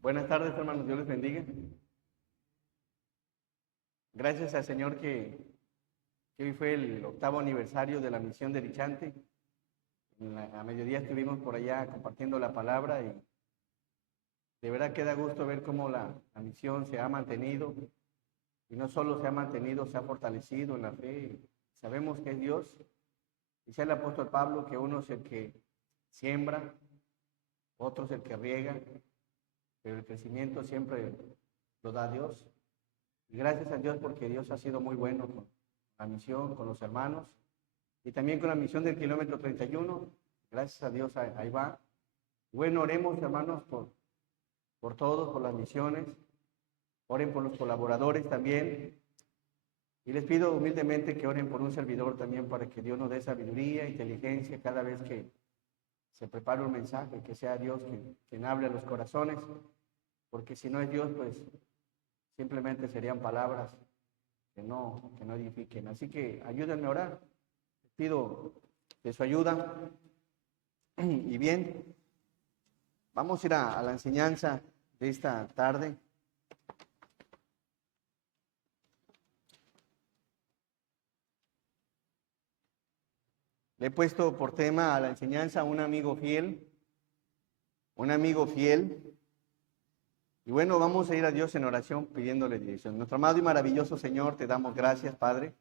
Buenas tardes, hermanos. Dios les bendiga. Gracias al Señor que hoy fue el 8º aniversario de la misión de Dichante. A mediodía estuvimos por allá compartiendo la palabra y de verdad que da gusto ver cómo la misión se ha mantenido y no solo se ha mantenido, se ha fortalecido en la fe. Sabemos que es Dios. Dice el apóstol Pablo que uno es el que siembra, otro es el que riega, pero el crecimiento siempre lo da Dios. Y gracias a Dios porque Dios ha sido muy bueno con la misión, con los hermanos y también con la misión del kilómetro 31. Gracias a Dios ahí va. Bueno, oremos, hermanos, por todos, por las misiones. Oren por los colaboradores también. Y les pido humildemente que oren por un servidor también para que Dios nos dé sabiduría, inteligencia cada vez que se prepara un mensaje, que sea Dios quien hable a los corazones, porque si no es Dios, pues simplemente serían palabras que no edifiquen. Así que ayúdenme a orar. Les pido de su ayuda. Y bien, vamos a ir a la enseñanza de esta tarde. Le he puesto por tema a la enseñanza un amigo fiel. Un amigo fiel. Y bueno, vamos a ir a Dios en oración pidiéndole dirección. Nuestro amado y maravilloso Señor, te damos gracias, Padre.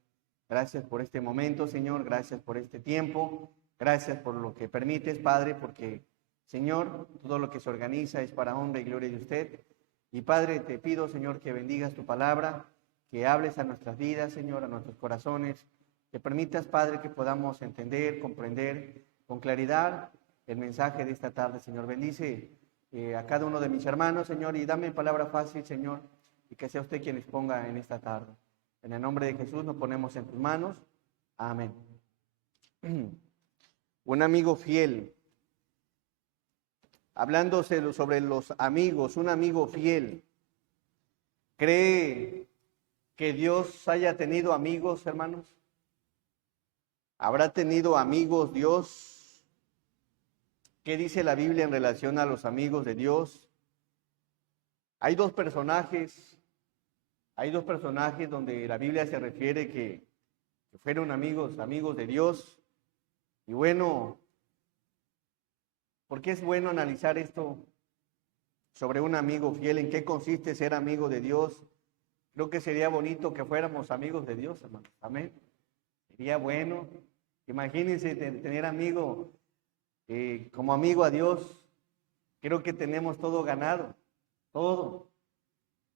Gracias por este momento, Señor. Gracias por este tiempo. Gracias por lo que permites, Padre, porque, Señor, todo lo que se organiza es para honra y gloria de usted. Y, Padre, te pido, Señor, que bendigas tu palabra, que hables a nuestras vidas, Señor, a nuestros corazones, que permitas, Padre, que podamos entender, comprender con claridad el mensaje de esta tarde, Señor. Bendice a cada uno de mis hermanos, Señor, y dame palabra fácil, Señor, y que sea usted quien exponga en esta tarde. En el nombre de Jesús nos ponemos en tus manos. Amén. Un amigo fiel. Hablándose sobre los amigos, un amigo fiel. ¿Cree que Dios haya tenido amigos, hermanos? ¿Habrá tenido amigos Dios? ¿Qué dice la Biblia en relación a los amigos de Dios? Hay dos personajes donde la Biblia se refiere que fueron amigos de Dios. Y bueno, ¿por qué es bueno analizar esto sobre un amigo fiel? ¿En qué consiste ser amigo de Dios? Creo que sería bonito que fuéramos amigos de Dios, hermanos. Amén. Sería bueno. Imagínense tener como amigo a Dios. Creo que tenemos todo ganado, todo.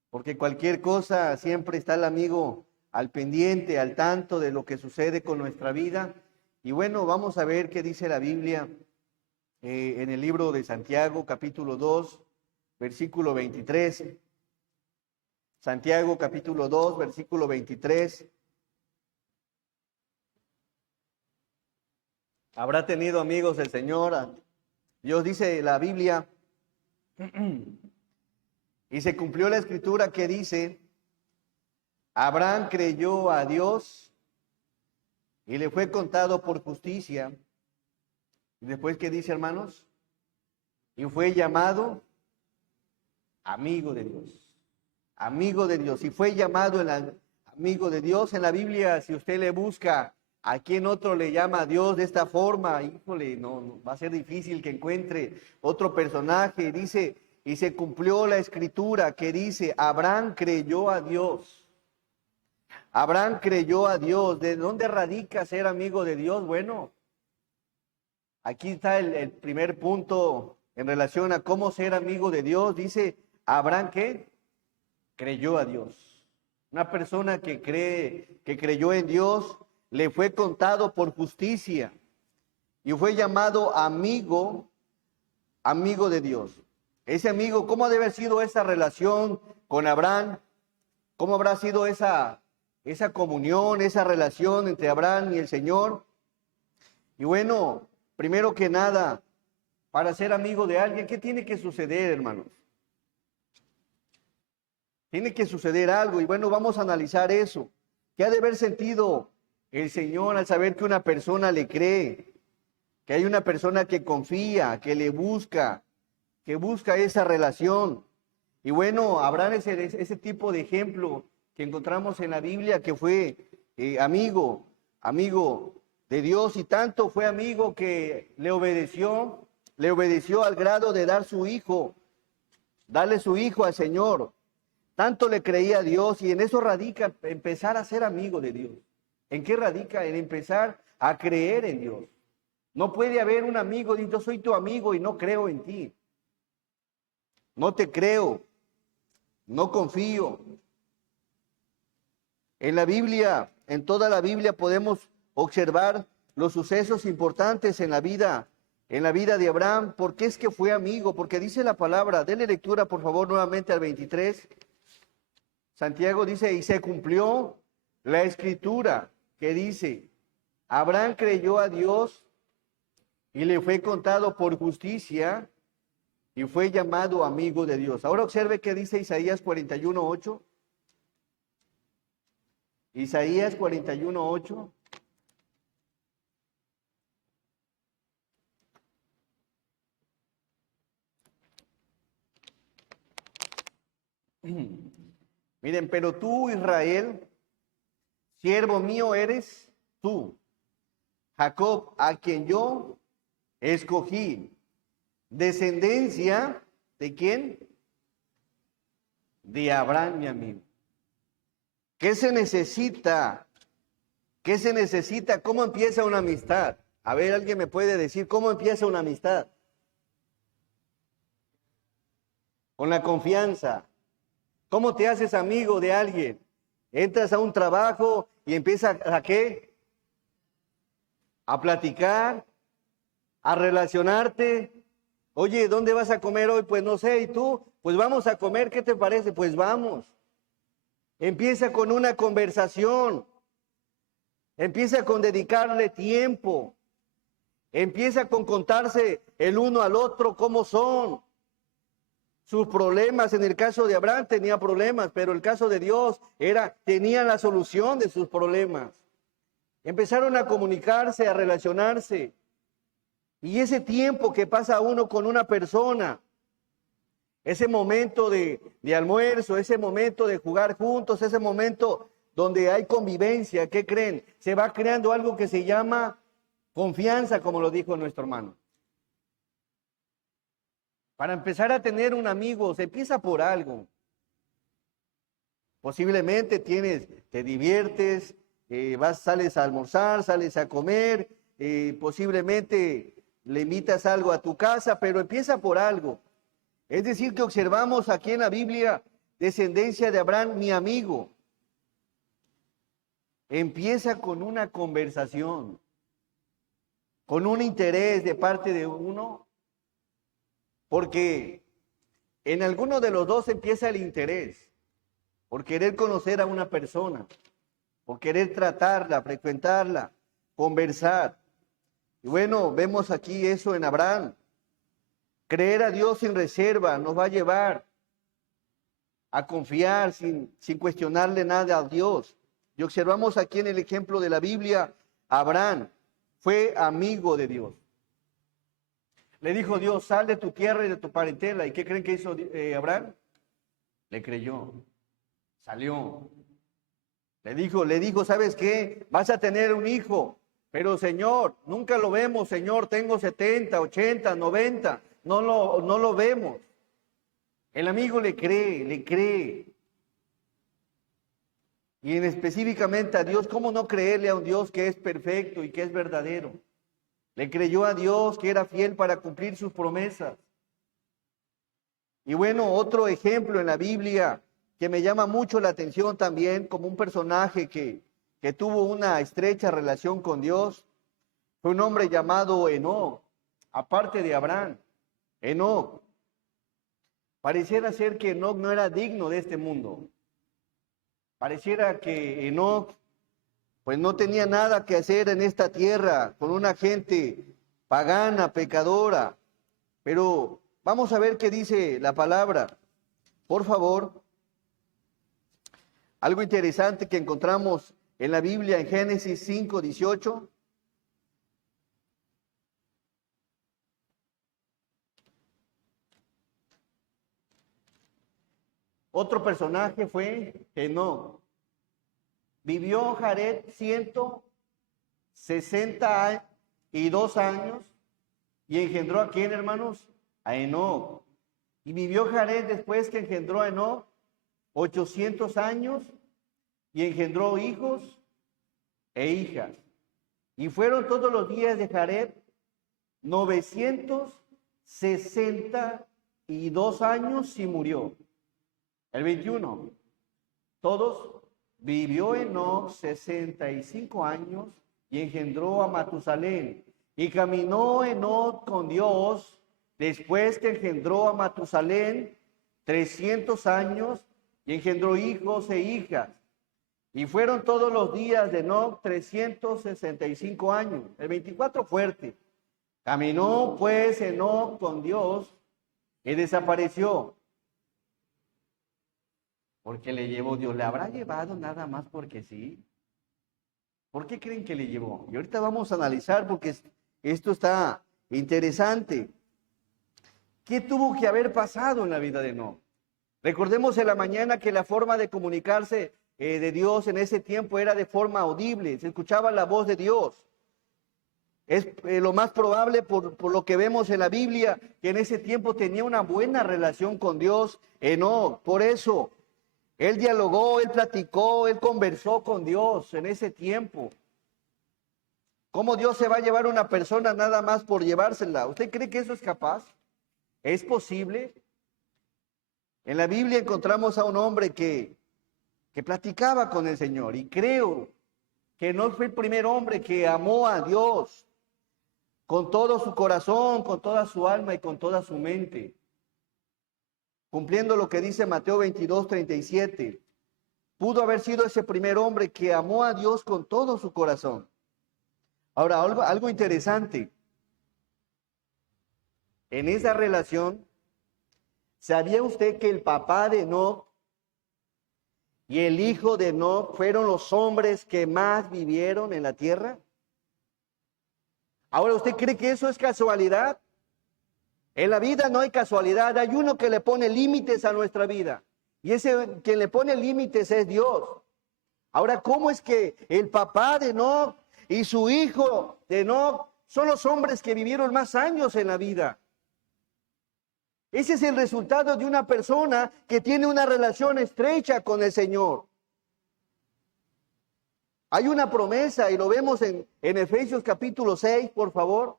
Porque cualquier cosa siempre está el amigo al pendiente, al tanto de lo que sucede con nuestra vida. Y bueno, vamos a ver qué dice la Biblia en el libro de Santiago, capítulo 2, versículo 23. Santiago, capítulo 2, versículo 23. ¿Habrá tenido amigos el Señor? Dios dice la Biblia, y se cumplió la escritura que dice, Abraham creyó a Dios y le fue contado por justicia. Y después, ¿qué dice, hermanos? Y fue llamado amigo de Dios. Amigo de Dios. Y fue llamado el amigo de Dios. En la Biblia, si usted le busca a quien otro le llama a Dios de esta forma, híjole, no va a ser difícil que encuentre otro personaje. Dice, y se cumplió la escritura que dice, Abraham creyó a Dios. Abraham creyó a Dios. ¿De dónde radica ser amigo de Dios? Bueno, aquí está el primer punto en relación a cómo ser amigo de Dios. Dice, Abraham, ¿qué? Creyó a Dios. Una persona que creyó en Dios, le fue contado por justicia y fue llamado amigo de Dios. Ese amigo, ¿cómo debe haber sido esa relación con Abraham? ¿Cómo habrá sido esa comunión, esa relación entre Abraham y el Señor? Y bueno, primero que nada, para ser amigo de alguien, ¿qué tiene que suceder, hermanos? Tiene que suceder algo, y bueno, vamos a analizar eso. ¿Qué ha de haber sentido el Señor al saber que una persona le cree, que hay una persona que confía, que le busca, que busca esa relación? Y bueno, Abraham es ese tipo de ejemplo que encontramos en la Biblia, que fue amigo de Dios, y tanto fue amigo que le obedeció al grado de darle su hijo al Señor. Tanto le creía a Dios, y en eso radica empezar a ser amigo de Dios. ¿En qué radica? En empezar a creer en Dios. No puede haber un amigo, yo soy tu amigo y no creo en ti. No te creo, no confío. En la Biblia, en toda la Biblia podemos observar los sucesos importantes en la vida de Abraham. ¿Por qué es que fue amigo? Porque dice la palabra, denle lectura por favor nuevamente al 23. Santiago dice, y se cumplió la escritura que dice, Abraham creyó a Dios y le fue contado por justicia y fue llamado amigo de Dios. Ahora observe qué dice Isaías 41:8. Isaías 41:8. Miren, pero tú, Israel, siervo mío eres tú, Jacob, a quien yo escogí. Descendencia, ¿de quién? De Abraham, mi amigo. ¿Qué se necesita? ¿Qué se necesita? ¿Cómo empieza una amistad? A ver, alguien me puede decir, ¿cómo empieza una amistad? Con la confianza. ¿Cómo te haces amigo de alguien? Entras a un trabajo y empiezas ¿a qué? A platicar, a relacionarte. Oye, ¿dónde vas a comer hoy? Pues no sé, ¿y tú? Pues vamos a comer, ¿qué te parece? Pues vamos. Empieza con una conversación. Empieza con dedicarle tiempo. Empieza con contarse el uno al otro cómo son sus problemas. En el caso de Abraham tenía problemas, pero el caso de Dios tenía la solución de sus problemas. Empezaron a comunicarse, a relacionarse. Y ese tiempo que pasa uno con una persona, ese momento de almuerzo, ese momento de jugar juntos, ese momento donde hay convivencia, ¿qué creen? Se va creando algo que se llama confianza, como lo dijo nuestro hermano. Para empezar a tener un amigo, se empieza por algo. Posiblemente te diviertes, sales a almorzar, sales a comer, posiblemente le invitas algo a tu casa, pero empieza por algo. Es decir, que observamos aquí en la Biblia descendencia de Abraham, mi amigo. Empieza con una conversación, con un interés de parte de uno, porque en alguno de los dos empieza el interés, por querer conocer a una persona, por querer tratarla, frecuentarla, conversar. Y bueno, vemos aquí eso en Abraham. Creer a Dios sin reserva nos va a llevar a confiar sin cuestionarle nada a Dios. Y observamos aquí en el ejemplo de la Biblia, Abraham fue amigo de Dios. Le dijo Dios, sal de tu tierra y de tu parentela. ¿Y qué creen que hizo Abraham? Le creyó, salió. Le dijo, ¿sabes qué? Vas a tener un hijo, pero Señor, nunca lo vemos, Señor, tengo 70, 80, 90, no lo vemos. El amigo le cree. Y en específicamente a Dios, ¿cómo no creerle a un Dios que es perfecto y que es verdadero? Le creyó a Dios que era fiel para cumplir sus promesas. Y bueno, otro ejemplo en la Biblia que me llama mucho la atención también como un personaje que tuvo una estrecha relación con Dios, fue un hombre llamado Enoc, aparte de Abraham. Enoc. Pareciera ser que Enoc no era digno de este mundo. Pareciera que Enoc pues no tenía nada que hacer en esta tierra con una gente pagana, pecadora. Pero vamos a ver qué dice la palabra. Por favor, algo interesante que encontramos en la Biblia en Génesis 5:18. Otro personaje fue Enoc. Vivió Jared 162 años y engendró ¿a quién, hermanos? A Enoc. Y vivió Jared después que engendró a Enoc 800 años y engendró hijos e hijas. Y fueron todos los días de Jared 962 años y murió. El 21. Todos vivió Enoc 65 años y engendró a Matusalén. Y caminó Enoc con Dios después que engendró a Matusalén 300 años y engendró hijos e hijas. Y fueron todos los días de Enoc 365 años. El 24 fuerte. Caminó pues Enoc con Dios y desapareció. Porque le llevó Dios. ¿Le habrá llevado nada más porque sí? ¿Por qué creen que le llevó? Y ahorita vamos a analizar porque esto está interesante. ¿Qué tuvo que haber pasado en la vida de Enoc? Recordemos en la mañana que la forma de comunicarse de Dios en ese tiempo era de forma audible. Se escuchaba la voz de Dios. Es lo más probable por lo que vemos en la Biblia, que en ese tiempo tenía una buena relación con Dios Enoc. Por eso, él dialogó, él platicó, él conversó con Dios en ese tiempo. ¿Cómo Dios se va a llevar a una persona nada más por llevársela? ¿Usted cree que eso es capaz? ¿Es posible? En la Biblia encontramos a un hombre que platicaba con el Señor y creo que no fue el primer hombre que amó a Dios con todo su corazón, con toda su alma y con toda su mente. Cumpliendo lo que dice Mateo 22:37, pudo haber sido ese primer hombre que amó a Dios con todo su corazón. Ahora, algo interesante. En esa relación, ¿sabía usted que el papá de Enoc y el hijo de Enoc fueron los hombres que más vivieron en la tierra? Ahora, ¿usted cree que eso es casualidad? En la vida no hay casualidad, hay uno que le pone límites a nuestra vida. Y ese quien le pone límites es Dios. Ahora, ¿cómo es que el papá de Enoc y su hijo de Enoc son los hombres que vivieron más años en la vida? Ese es el resultado de una persona que tiene una relación estrecha con el Señor. Hay una promesa y lo vemos en Efesios capítulo 6, por favor.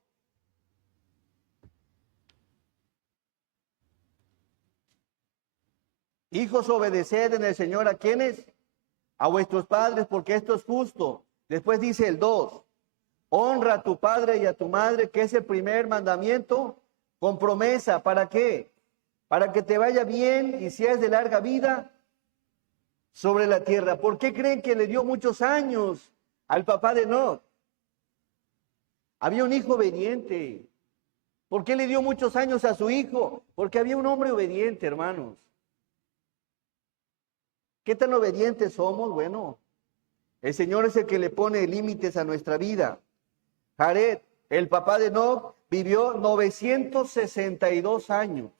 Hijos, obedeced en el Señor ¿a quiénes? A vuestros padres, porque esto es justo. Después dice el 2. Honra a tu padre y a tu madre, que es el primer mandamiento, con promesa. ¿Para qué? Para que te vaya bien y seas de larga vida sobre la tierra. ¿Por qué creen que le dio muchos años al papá de Enoc? Había un hijo obediente. ¿Por qué le dio muchos años a su hijo? Porque había un hombre obediente, hermanos. ¿Qué tan obedientes somos? Bueno, el Señor es el que le pone límites a nuestra vida. Jared, el papá de Enoc, vivió 962 años.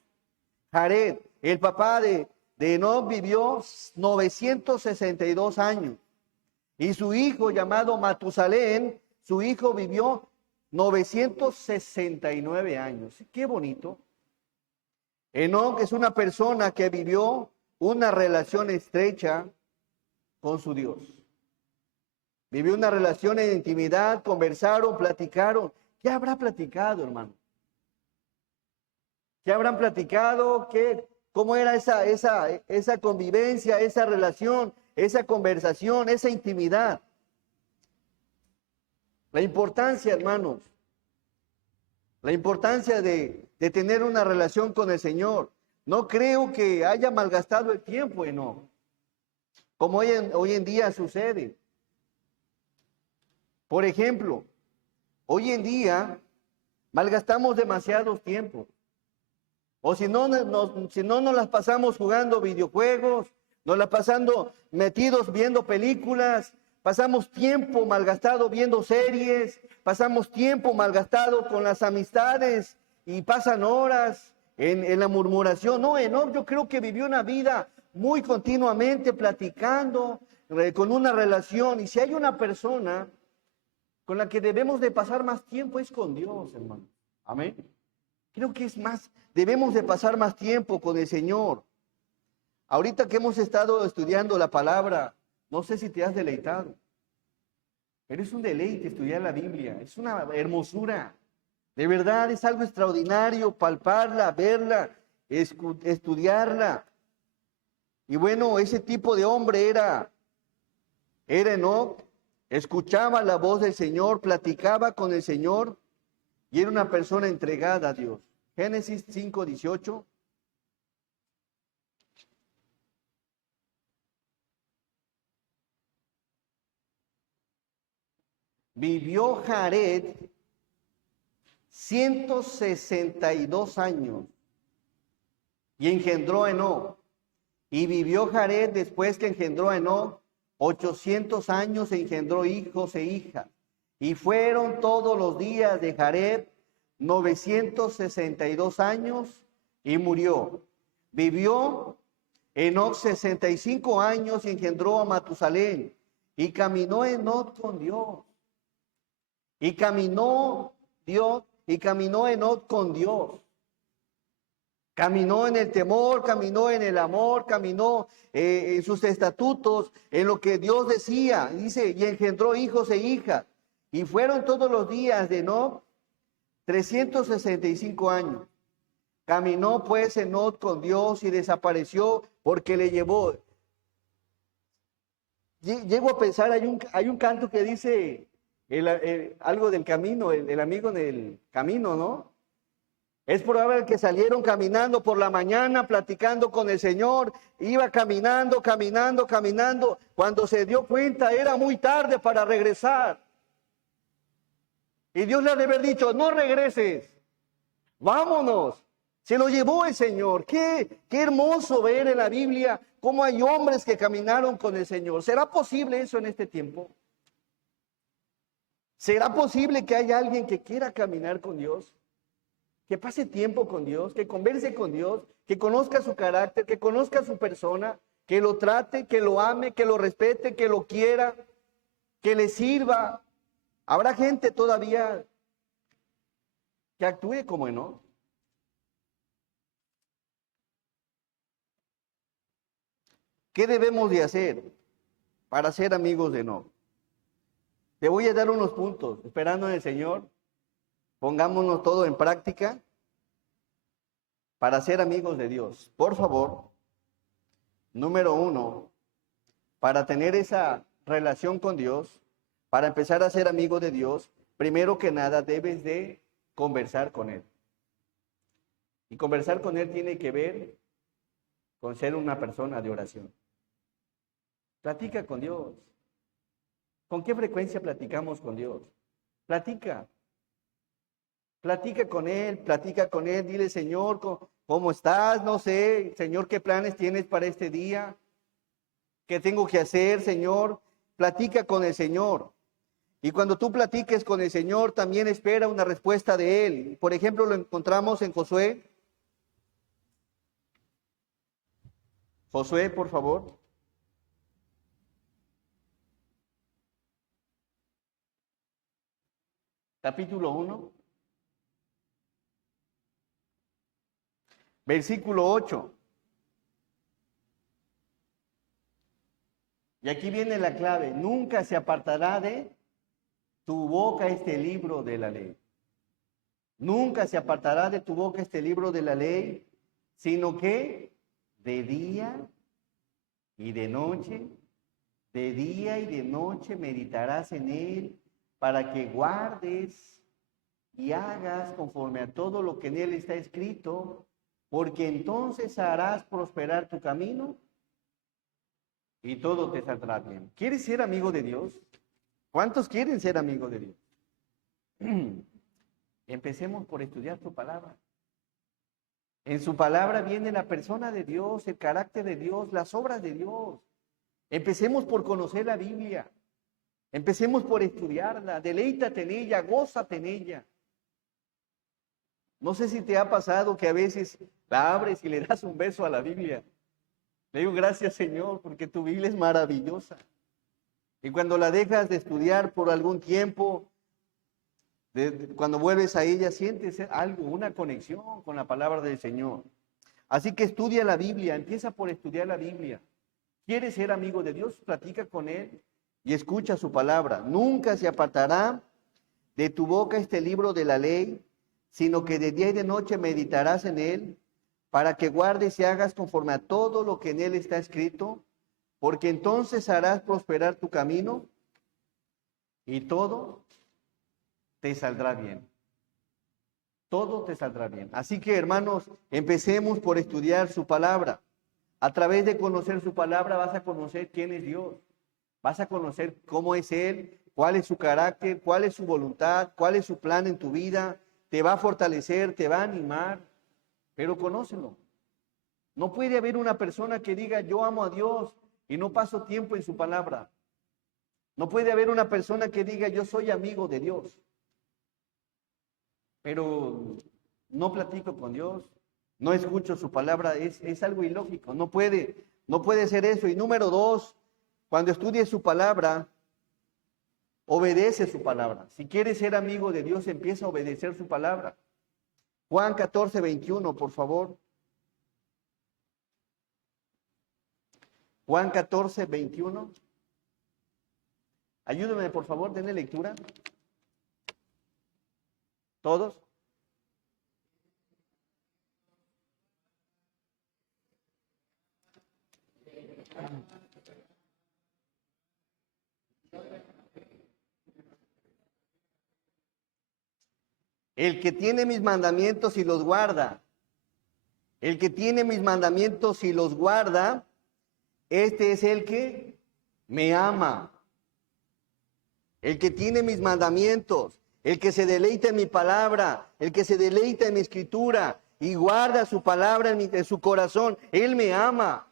Jared, el papá de Enoc, vivió 962 años. Y su hijo llamado Matusalén, su hijo vivió 969 años. Qué bonito. Enoc es una persona que vivió una relación estrecha con su Dios. Vivió una relación en intimidad, conversaron, platicaron. ¿Qué habrá platicado, hermano? ¿Qué habrán platicado? ¿Cómo era esa convivencia, esa relación, esa conversación, esa intimidad? La importancia, hermanos, la importancia de tener una relación con el Señor. No creo que haya malgastado el tiempo, no, como hoy en día sucede. Por ejemplo, hoy en día malgastamos demasiado tiempo. O si no nos las pasamos jugando videojuegos, nos las pasando metidos viendo películas, pasamos tiempo malgastado viendo series, pasamos tiempo malgastado con las amistades y pasan horas en la murmuración. No, Enoc yo creo que vivió una vida muy continuamente platicando, con una relación. Y si hay una persona con la que debemos de pasar más tiempo es con Dios, hermano. Amén. Creo que es más, debemos de pasar más tiempo con el Señor. Ahorita que hemos estado estudiando la palabra, no sé si te has deleitado. Pero es un deleite estudiar la Biblia, es una hermosura. De verdad es algo extraordinario palparla, verla, estudiarla. Y bueno, ese tipo de hombre era Enoc, escuchaba la voz del Señor, platicaba con el Señor y era una persona entregada a Dios. Génesis 5:18. Vivió Jared 162 años y engendró a Enoc. Y vivió Jared después que engendró a Enoc 800 años e engendró hijos e hijas. Y fueron todos los días de Jared 962 años y murió. Vivió Enoc 65 años y engendró a Matusalén. Y caminó Enoc con Dios. Y caminó Enoc con Dios. Caminó en el temor, caminó en el amor, caminó en sus estatutos, en lo que Dios decía. Dice, y engendró hijos e hijas. Y fueron todos los días de Enoc 365 años. Caminó pues Enoc con Dios y desapareció porque le llevó. Llego a pensar, hay un canto que dice algo del camino, el amigo del camino, ¿no? Es probable que salieron caminando por la mañana, platicando con el Señor, iba caminando. Cuando se dio cuenta era muy tarde para regresar. Y Dios le ha de haber dicho, no regreses, vámonos. Se lo llevó el Señor. Qué hermoso ver en la Biblia cómo hay hombres que caminaron con el Señor. ¿Será posible eso en este tiempo? ¿Será posible que haya alguien que quiera caminar con Dios? Que pase tiempo con Dios, que converse con Dios, que conozca su carácter, que conozca su persona, que lo trate, que lo ame, que lo respete, que lo quiera, que le sirva. Habrá gente todavía que actúe como Enoc. ¿Qué debemos de hacer para ser amigos de Enoc? Te voy a dar unos puntos, esperando en el Señor. Pongámonos todo en práctica para ser amigos de Dios. Por favor, número 1, para tener esa relación con Dios, para empezar a ser amigo de Dios, primero que nada debes de conversar con Él. Y conversar con Él tiene que ver con ser una persona de oración. Platica con Dios. ¿Con qué frecuencia platicamos con Dios? Platica con Él, dile, Señor, ¿cómo estás? No sé, Señor, ¿qué planes tienes para este día? ¿Qué tengo que hacer, Señor? Platica con el Señor. Y cuando tú platiques con el Señor, también espera una respuesta de Él. Por ejemplo, lo encontramos en Josué. Josué, por favor. Capítulo 1. Versículo 8. Y aquí viene la clave. Nunca se apartará de tu boca este libro de la ley. Nunca se apartará de tu boca este libro de la ley, sino que de día y de noche, de día y de noche meditarás en él para que guardes y hagas conforme a todo lo que en él está escrito, porque entonces harás prosperar tu camino y todo te saldrá bien. ¿Quieres ser amigo de Dios? ¿Cuántos quieren ser amigos de Dios? Empecemos por estudiar su palabra. En su palabra viene la persona de Dios, el carácter de Dios, las obras de Dios. Empecemos por conocer la Biblia. Empecemos por estudiarla. Deleítate en ella, gózate en ella. No sé si te ha pasado que a veces la abres y le das un beso a la Biblia. Le digo, gracias Señor, porque tu Biblia es maravillosa. Y cuando la dejas de estudiar por algún tiempo, cuando vuelves a ella, sientes algo, una conexión con la palabra del Señor. Así que estudia la Biblia, empieza por estudiar la Biblia. ¿Quieres ser amigo de Dios? Platica con Él y escucha su palabra. Nunca se apartará de tu boca este libro de la ley, sino que de día y de noche meditarás en él, para que guardes y hagas conforme a todo lo que en él está escrito, porque entonces harás prosperar tu camino y todo te saldrá bien. Todo te saldrá bien. Así que, hermanos, empecemos por estudiar su palabra. A través de conocer su palabra vas a conocer quién es Dios. Vas a conocer cómo es Él, cuál es su carácter, cuál es su voluntad, cuál es su plan en tu vida. Te va a fortalecer, te va a animar, pero conócelo. No puede haber una persona que diga yo amo a Dios y no paso tiempo en su palabra. No puede haber una persona que diga yo soy amigo de Dios, pero no platico con Dios, no escucho su palabra. Es algo ilógico, no puede ser eso. Y número dos, cuando estudies su palabra, obedece su palabra. Si quieres ser amigo de Dios, empieza a obedecer su palabra. Juan 14, 21, por favor. Juan 14, 21. Ayúdame, por favor, denle lectura. ¿Todos? El que tiene mis mandamientos y los guarda, el que tiene mis mandamientos y los guarda, este es el que me ama. El que tiene mis mandamientos, el que se deleita en mi palabra, el que se deleita en mi escritura y guarda su palabra en su corazón, él me ama.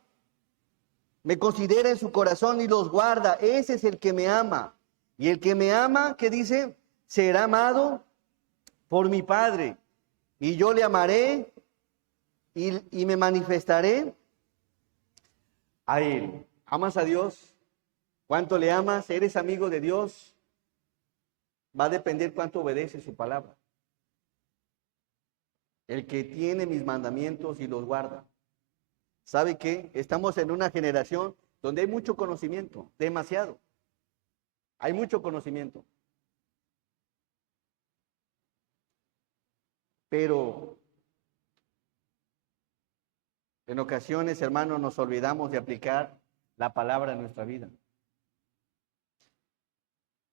Me considera en su corazón y los guarda. Ese es el que me ama. Y el que me ama, ¿qué dice? Será amado por mi Padre. Y yo le amaré y me manifestaré a Él. ¿Amas a Dios? ¿Cuánto le amas? ¿Eres amigo de Dios? Va a depender cuánto obedece su palabra. El que tiene mis mandamientos y los guarda. ¿Sabe qué? Estamos en una generación donde hay mucho conocimiento, demasiado. Hay mucho conocimiento. Pero en ocasiones, hermanos, nos olvidamos de aplicar la palabra en nuestra vida.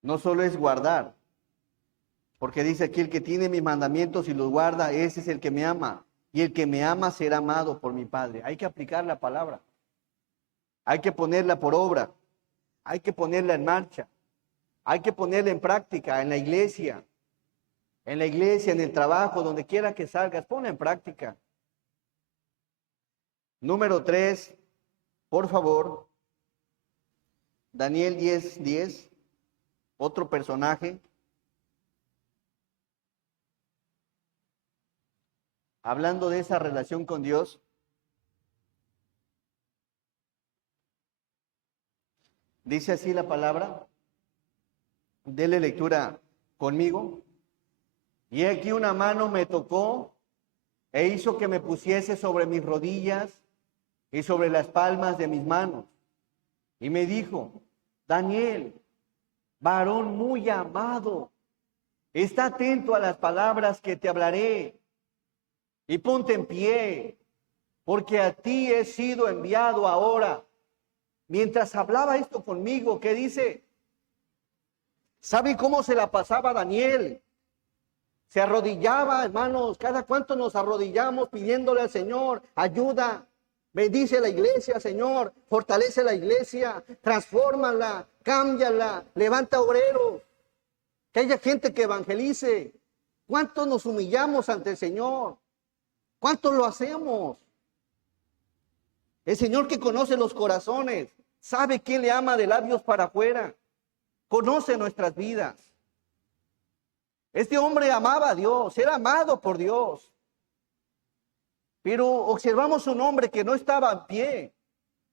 No solo es guardar, porque dice aquí, el que tiene mis mandamientos y los guarda, ese es el que me ama. Y el que me ama será amado por mi Padre. Hay que aplicar la palabra. Hay que ponerla por obra. Hay que ponerla en marcha. Hay que ponerla en práctica en la iglesia. En la iglesia, en el trabajo, donde quiera que salgas, ponla en práctica. Número 3, por favor. Daniel 10:10. Otro personaje. Hablando de esa relación con Dios. Dice así la palabra. Dele lectura conmigo. Y aquí una mano me tocó e hizo que me pusiese sobre mis rodillas y sobre las palmas de mis manos. Y me dijo, Daniel, varón muy amado, está atento a las palabras que te hablaré y ponte en pie, porque a ti he sido enviado ahora. Mientras hablaba esto conmigo, ¿qué dice? ¿Sabe cómo se la pasaba Daniel? Se arrodillaba, hermanos, cada cuánto nos arrodillamos pidiéndole al Señor ayuda. Bendice la iglesia, Señor, fortalece la iglesia, transfórmala, cámbiala, levanta obreros, que haya gente que evangelice. ¿Cuánto nos humillamos ante el Señor? ¿Cuánto lo hacemos? El Señor que conoce los corazones, sabe quién le ama de labios para afuera, conoce nuestras vidas. Este hombre amaba a Dios, era amado por Dios. Pero observamos un hombre que no estaba en pie.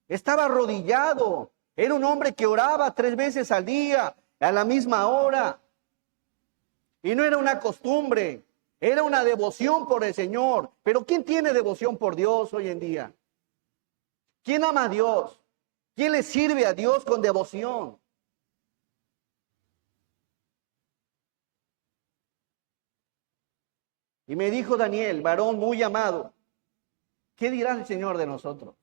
Estaba arrodillado. Era un hombre que oraba 3 veces al día, a la misma hora. Y no era una costumbre, era una devoción por el Señor. Pero ¿quién tiene devoción por Dios hoy en día? ¿Quién ama a Dios? ¿Quién le sirve a Dios con devoción? Y me dijo Daniel, varón muy amado, ¿qué dirá el Señor de nosotros?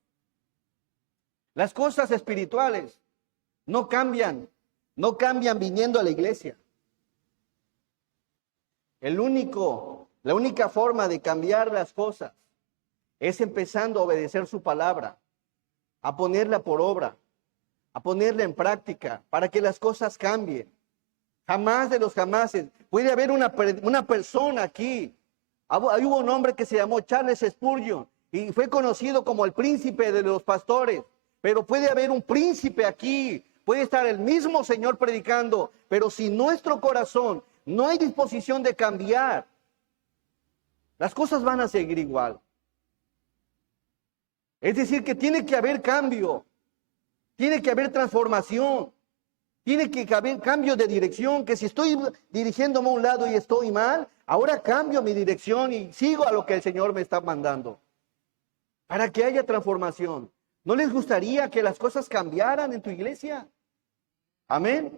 Las cosas espirituales no cambian viniendo a la iglesia. La única forma de cambiar las cosas es empezando a obedecer su palabra, a ponerla por obra, a ponerla en práctica para que las cosas cambien. Jamás de los jamases puede haber una persona aquí. Hubo un hombre que se llamó Charles Spurgeon y fue conocido como el príncipe de los pastores. Pero puede haber un príncipe aquí, puede estar el mismo Señor predicando, pero si nuestro corazón no hay disposición de cambiar, las cosas van a seguir igual. Es decir, que tiene que haber cambio, tiene que haber transformación, tiene que haber cambio de dirección, que si estoy dirigiéndome a un lado y estoy mal, ahora cambio mi dirección y sigo a lo que el Señor me está mandando, para que haya transformación. ¿No les gustaría que las cosas cambiaran en tu iglesia? Amén.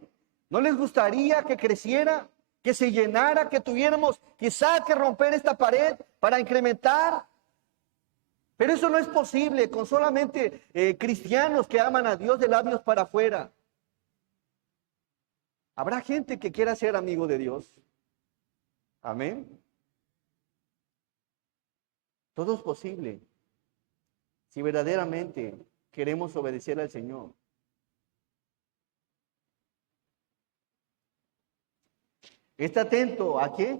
¿No les gustaría que creciera, que se llenara, que tuviéramos quizá que romper esta pared para incrementar? Pero eso no es posible con solamente cristianos que aman a Dios de labios para afuera. ¿Habrá gente que quiera ser amigo de Dios? Amén. Todo es posible si verdaderamente queremos obedecer al Señor. Está atento ¿a qué?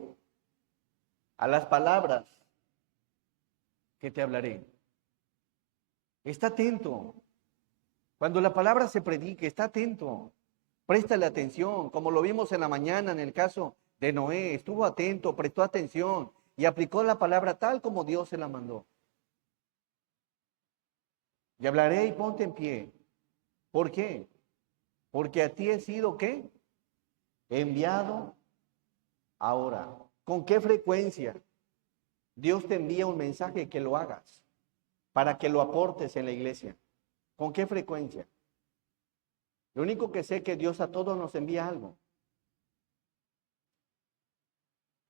A las palabras que te hablaré. Está atento. Cuando la palabra se predique, está atento. Préstale atención, como lo vimos en la mañana en el caso de Noé. Estuvo atento, prestó atención y aplicó la palabra tal como Dios se la mandó. Y hablaré y ponte en pie. ¿Por qué? Porque a ti he sido, ¿qué? Enviado ahora. ¿Con qué frecuencia Dios te envía un mensaje que lo hagas para que lo aportes en la iglesia? ¿Con qué frecuencia? Lo único que sé es que Dios a todos nos envía algo.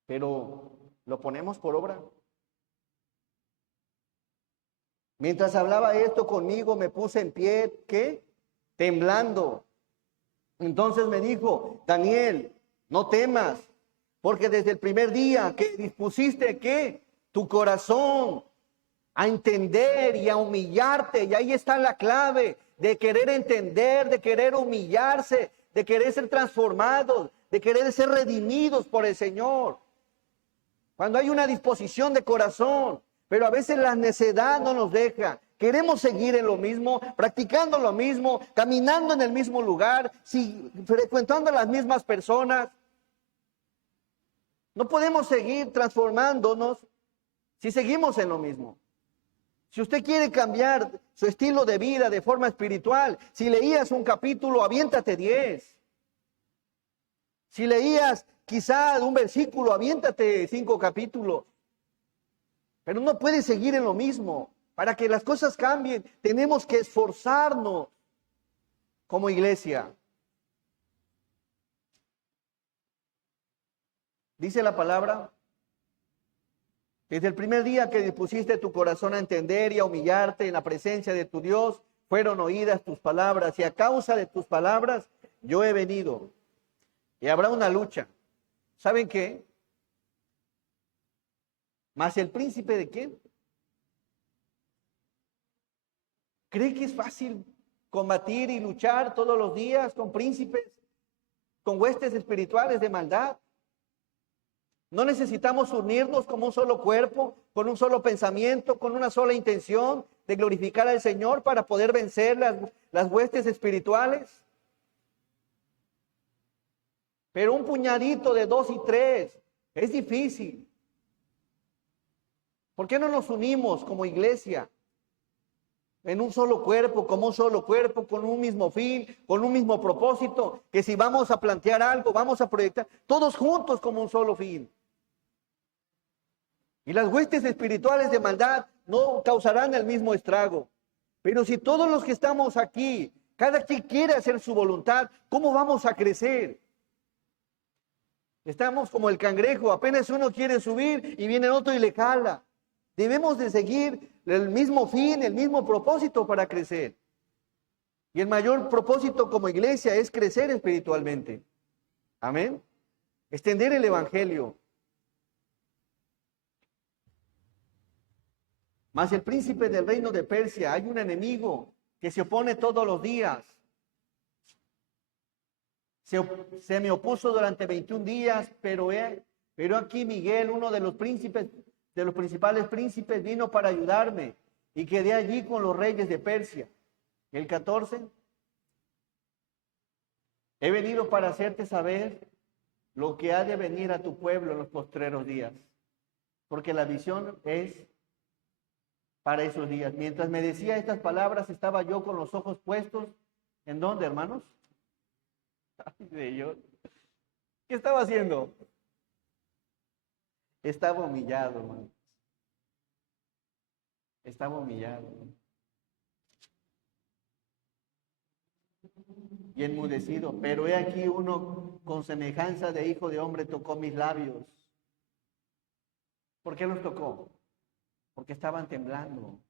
Pero ¿lo ponemos por obra? Mientras hablaba esto conmigo, me puse en pie, ¿qué? Temblando. Entonces me dijo, Daniel, no temas, porque desde el primer día que dispusiste, ¿qué? Tu corazón a entender y a humillarte, y ahí está la clave de querer entender, de querer humillarse, de querer ser transformados, de querer ser redimidos por el Señor. Cuando hay una disposición de corazón, pero a veces la necedad no nos deja. Queremos seguir en lo mismo, practicando lo mismo, caminando en el mismo lugar, frecuentando a las mismas personas. No podemos seguir transformándonos si seguimos en lo mismo. Si usted quiere cambiar su estilo de vida de forma espiritual, si leías un capítulo, aviéntate 10. Si leías quizá un versículo, aviéntate 5 capítulos. Pero no puedes seguir en lo mismo. Para que las cosas cambien, tenemos que esforzarnos como iglesia. Dice la palabra, desde el primer día que dispusiste tu corazón a entender y a humillarte en la presencia de tu Dios, fueron oídas tus palabras, y a causa de tus palabras yo he venido. Y habrá una lucha. ¿Saben qué? ¿Mas el príncipe de quién? ¿Cree que es fácil combatir y luchar todos los días con príncipes, con huestes espirituales de maldad? No necesitamos unirnos como un solo cuerpo, con un solo pensamiento, con una sola intención de glorificar al Señor para poder vencer las huestes espirituales. Pero un puñadito de 2 y 3 es difícil. ¿Por qué no nos unimos como iglesia? en un solo cuerpo, como un solo cuerpo, con un mismo fin, con un mismo propósito, que si vamos a plantear algo, vamos a proyectar, todos juntos como un solo fin. Y las huestes espirituales de maldad no causarán el mismo estrago. Pero si todos los que estamos aquí, cada quien quiere hacer su voluntad, ¿cómo vamos a crecer? Estamos como el cangrejo, apenas uno quiere subir y viene otro y le jala. Debemos de seguir el mismo fin, el mismo propósito para crecer. Y el mayor propósito como iglesia es crecer espiritualmente. Amén. Extender el evangelio. Mas el príncipe del reino de Persia, hay un enemigo que se opone todos los días. Se me opuso durante 21 días, pero aquí Miguel, uno de los príncipes, de los principales príncipes, vino para ayudarme y quedé allí con los reyes de Persia. El 14. He venido para hacerte saber lo que ha de venir a tu pueblo en los postreros días, porque la visión es para esos días. Mientras me decía estas palabras, estaba yo con los ojos puestos, ¿en dónde, hermanos? Ay, Señor. ¿Qué estaba haciendo? Estaba humillado, hermano. Estaba humillado. Y enmudecido. Pero he aquí uno con semejanza de hijo de hombre tocó mis labios. ¿Por qué los tocó? Porque estaban temblando.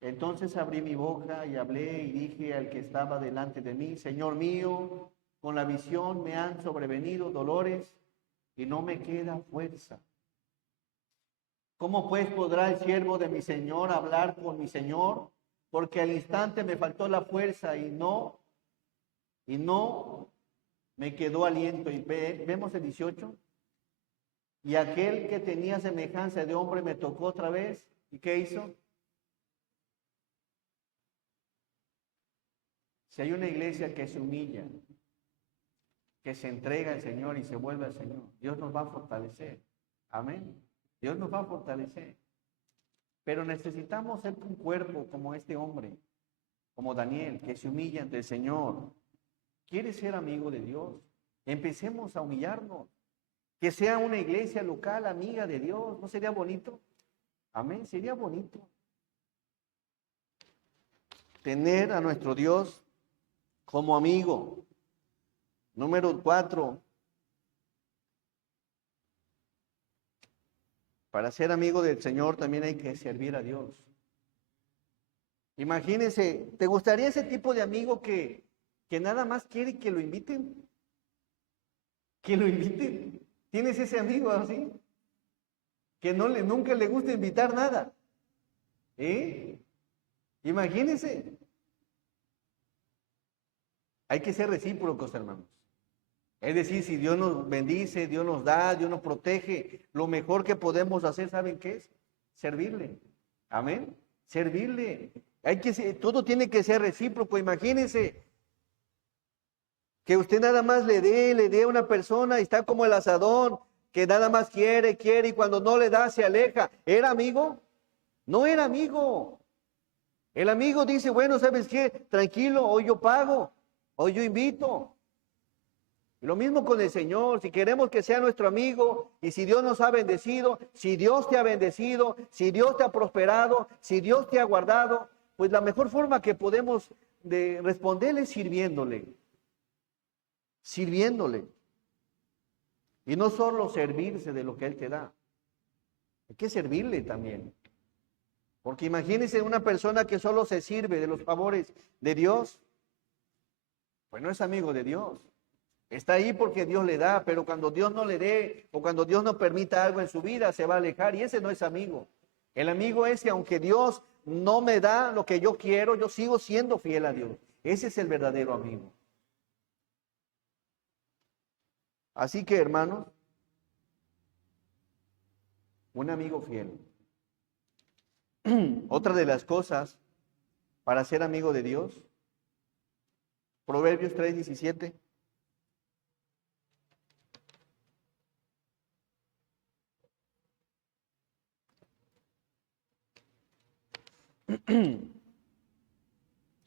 Entonces abrí mi boca y hablé y dije al que estaba delante de mí, Señor mío, con la visión me han sobrevenido dolores y no me queda fuerza. ¿Cómo pues podrá el siervo de mi Señor hablar con mi Señor? Porque al instante me faltó la fuerza y no me quedó aliento. Y vemos el 18. Y aquel que tenía semejanza de hombre me tocó otra vez. ¿Y qué hizo? Si hay una iglesia que se humilla, que se entrega al Señor y se vuelve al Señor, Dios nos va a fortalecer. Amén. Dios nos va a fortalecer. Pero necesitamos ser un cuerpo como este hombre, como Daniel, que se humilla ante el Señor. ¿Quiere ser amigo de Dios? Empecemos a humillarnos. Que sea una iglesia local amiga de Dios. ¿No sería bonito? Amén. Sería bonito. Tener a nuestro Dios como amigo. Número 4. Para ser amigo del Señor también hay que servir a Dios. Imagínense, ¿te gustaría ese tipo de amigo que nada más quiere que lo inviten? Que lo inviten. ¿Tienes ese amigo así? Que nunca le gusta invitar nada. Imagínense. Hay que ser recíprocos, hermanos. Es decir, si Dios nos bendice, Dios nos da, Dios nos protege, lo mejor que podemos hacer, ¿saben qué es? Servirle. Amén. Servirle. Todo tiene que ser recíproco. Imagínense que usted nada más le dé a una persona y está como el asadón, que nada más quiere y cuando no le da se aleja. ¿Era amigo? No era amigo. El amigo dice, bueno, ¿sabes qué? Tranquilo, hoy yo pago, hoy yo invito. Y lo mismo con el Señor, si queremos que sea nuestro amigo y si Dios nos ha bendecido, si Dios te ha bendecido, si Dios te ha prosperado, si Dios te ha guardado, pues la mejor forma que podemos de responderle es sirviéndole. Sirviéndole. Y no solo servirse de lo que Él te da, hay que servirle también. Porque imagínense una persona que solo se sirve de los favores de Dios, pues no es amigo de Dios. Está ahí porque Dios le da, pero cuando Dios no le dé o cuando Dios no permita algo en su vida, se va a alejar y ese no es amigo. El amigo es que aunque Dios no me da lo que yo quiero, yo sigo siendo fiel a Dios. Ese es el verdadero amigo. Así que, hermanos, un amigo fiel. Otra de las cosas para ser amigo de Dios, Proverbios 3:17.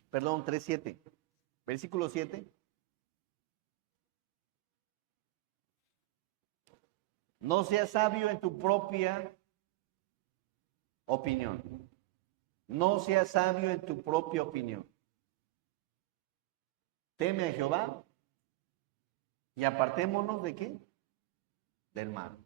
Perdón, 3:7. Versículo 7. No seas sabio en tu propia opinión. No seas sabio en tu propia opinión. Teme a Jehová y apartémonos ¿de qué? Del mal.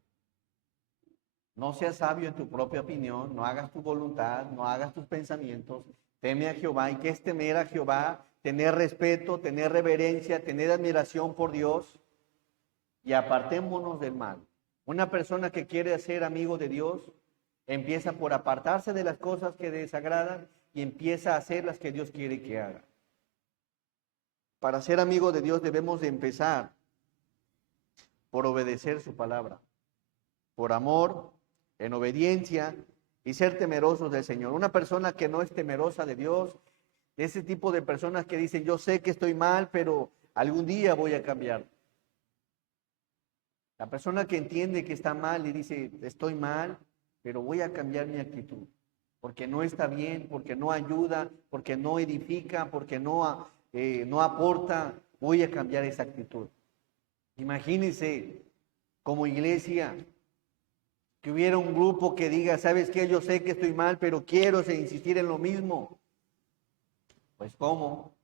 No seas sabio en tu propia opinión, no hagas tu voluntad, no hagas tus pensamientos. Teme a Jehová. ¿Y qué es temer a Jehová? Tener respeto, tener reverencia, tener admiración por Dios y apartémonos del mal. Una persona que quiere ser amigo de Dios empieza por apartarse de las cosas que desagradan y empieza a hacer las que Dios quiere que haga. Para ser amigo de Dios debemos de empezar por obedecer su palabra, por amor, en obediencia y ser temerosos del Señor. Una persona que no es temerosa de Dios, ese tipo de personas que dicen, yo sé que estoy mal, pero algún día voy a cambiar. La persona que entiende que está mal y dice, estoy mal, pero voy a cambiar mi actitud, porque no está bien, porque no ayuda, porque no edifica, porque no aporta, voy a cambiar esa actitud. Imagínense como iglesia que hubiera un grupo que diga, ¿sabes qué? Yo sé que estoy mal, pero quiero insistir en lo mismo. Pues ¿cómo?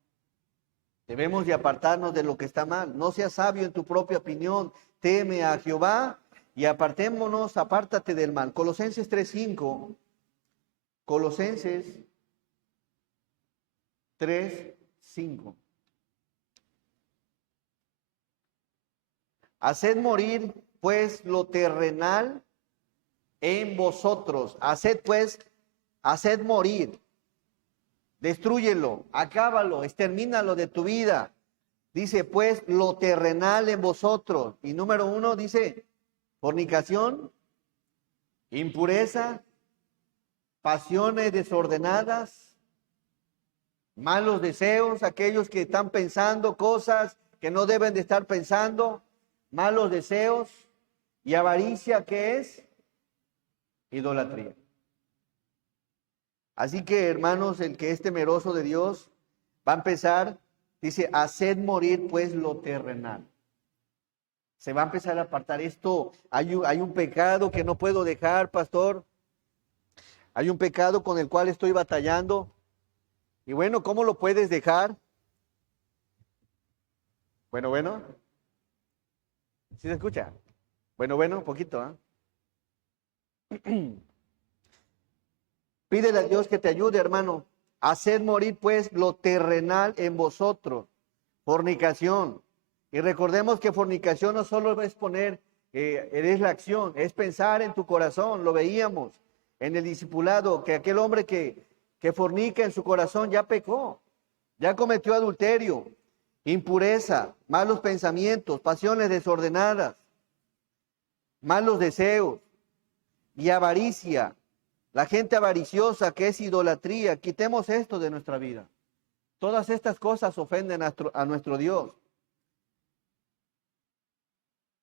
Debemos de apartarnos de lo que está mal. No seas sabio en tu propia opinión. Teme a Jehová y apartémonos, apártate del mal. Colosenses 3:5. Colosenses 3:5. Haced morir pues lo terrenal en vosotros. Haced morir. Destrúyelo, acábalo, extermínalo de tu vida. Dice pues lo terrenal en vosotros. Y número 1 dice fornicación, impureza, pasiones desordenadas, malos deseos, aquellos que están pensando cosas que no deben de estar pensando, malos deseos y avaricia, ¿qué es? Idolatría. Así que, hermanos, el que es temeroso de Dios va a empezar, dice, haced morir pues lo terrenal. Se va a empezar a apartar esto. Hay un pecado que no puedo dejar, pastor. Hay un pecado con el cual estoy batallando. Y bueno, ¿cómo lo puedes dejar? Bueno. ¿Sí se escucha? Bueno, poquito, ¿eh? Pídele a Dios que te ayude, hermano. Haced morir pues lo terrenal en vosotros. Fornicación. Y recordemos que fornicación no solo es poner, es la acción, es pensar en tu corazón. Lo veíamos en el discipulado, que aquel hombre que fornica en su corazón ya pecó, ya cometió adulterio, impureza, malos pensamientos, pasiones desordenadas, malos deseos y avaricia. La gente avariciosa, que es idolatría, quitemos esto de nuestra vida. Todas estas cosas ofenden a nuestro Dios.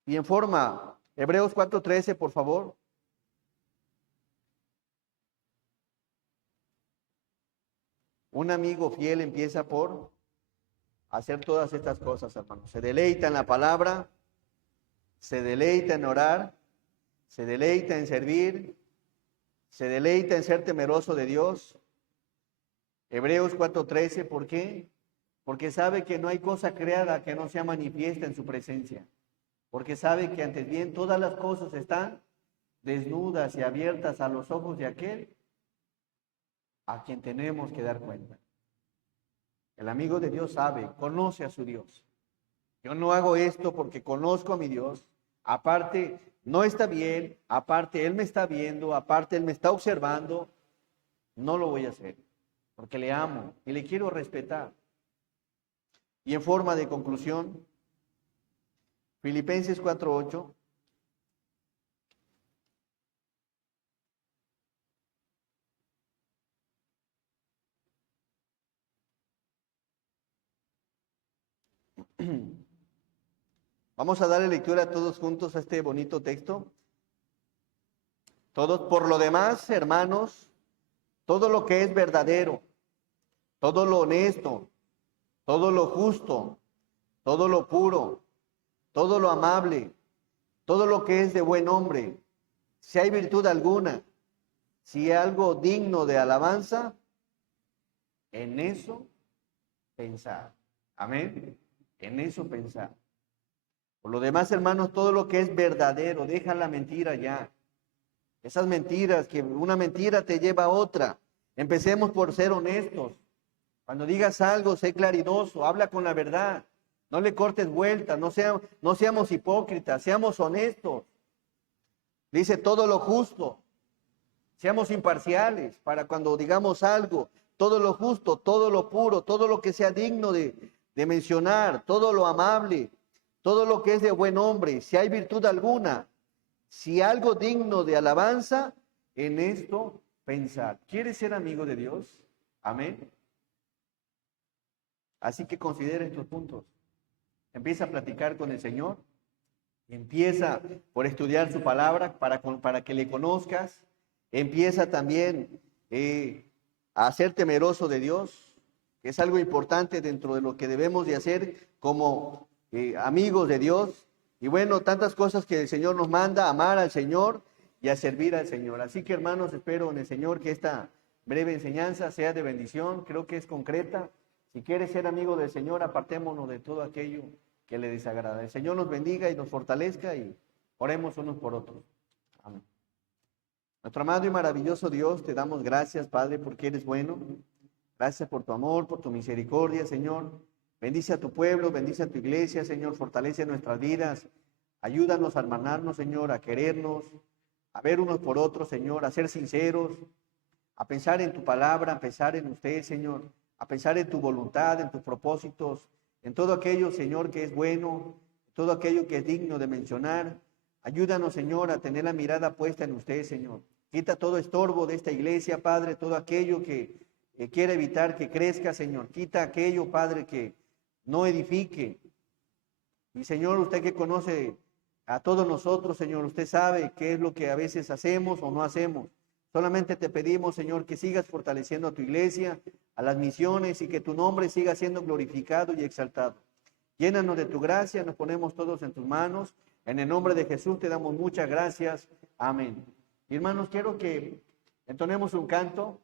Y en forma, Hebreos 4:13, por favor. Un amigo fiel empieza por hacer todas estas cosas, hermanos. Se deleita en la palabra, se deleita en orar, se deleita en servir, se deleita en ser temeroso de Dios. Hebreos 4:13, ¿por qué? Porque sabe que no hay cosa creada que no sea manifiesta en su presencia. Porque sabe que antes bien todas las cosas están desnudas y abiertas a los ojos de aquel a quien tenemos que dar cuenta. El amigo de Dios sabe, conoce a su Dios. Yo no hago esto porque conozco a mi Dios. Aparte, no está bien. Aparte, Él me está viendo. Aparte, Él me está observando. No lo voy a hacer porque le amo y le quiero respetar. Y en forma de conclusión, Filipenses 4:8. Vamos a darle lectura todos juntos a este bonito texto. Todos, por lo demás, hermanos, todo lo que es verdadero, todo lo honesto, todo lo justo, todo lo puro, todo lo amable, todo lo que es de buen nombre, si hay virtud alguna, si hay algo digno de alabanza, en eso pensar. Amén. En eso pensar. Por lo demás, hermanos, todo lo que es verdadero, deja la mentira ya. Esas mentiras, que una mentira te lleva a otra. Empecemos por ser honestos. Cuando digas algo, sé claridoso, habla con la verdad. No le cortes vueltas, no seamos hipócritas, seamos honestos. Dice todo lo justo. Seamos imparciales para cuando digamos algo, todo lo justo, todo lo puro, todo lo que sea digno de mencionar, todo lo amable, todo lo que es de buen hombre, si hay virtud alguna, si algo digno de alabanza, en esto pensar. ¿Quieres ser amigo de Dios? Amén. Así que considera estos puntos. Empieza a platicar con el Señor. Empieza por estudiar su palabra para que le conozcas. Empieza también a ser temeroso de Dios, que es algo importante dentro de lo que debemos de hacer como amigos de Dios. Y bueno, tantas cosas que el Señor nos manda, amar al Señor y a servir al Señor. Así que hermanos, espero en el Señor que esta breve enseñanza sea de bendición, creo que es concreta. Si quieres ser amigo del Señor, apartémonos de todo aquello que le desagrada. El Señor nos bendiga y nos fortalezca y oremos unos por otros. Amén. Nuestro amado y maravilloso Dios, te damos gracias, Padre, porque eres bueno. Gracias por tu amor, por tu misericordia, Señor. Bendice a tu pueblo, bendice a tu iglesia, Señor. Fortalece nuestras vidas. Ayúdanos a hermanarnos, Señor, a querernos, a ver unos por otros, Señor, a ser sinceros, a pensar en tu palabra, a pensar en usted, Señor, a pensar en tu voluntad, en tus propósitos, en todo aquello, Señor, que es bueno, todo aquello que es digno de mencionar. Ayúdanos, Señor, a tener la mirada puesta en usted, Señor. Quita todo estorbo de esta iglesia, Padre, todo aquello que quiere evitar que crezca, Señor. Quita aquello, Padre, que no edifique. Y, Señor, usted que conoce a todos nosotros, Señor, usted sabe qué es lo que a veces hacemos o no hacemos. Solamente te pedimos, Señor, que sigas fortaleciendo a tu iglesia, a las misiones y que tu nombre siga siendo glorificado y exaltado. Llénanos de tu gracia, nos ponemos todos en tus manos. En el nombre de Jesús te damos muchas gracias. Amén. Y hermanos, quiero que entonemos un canto.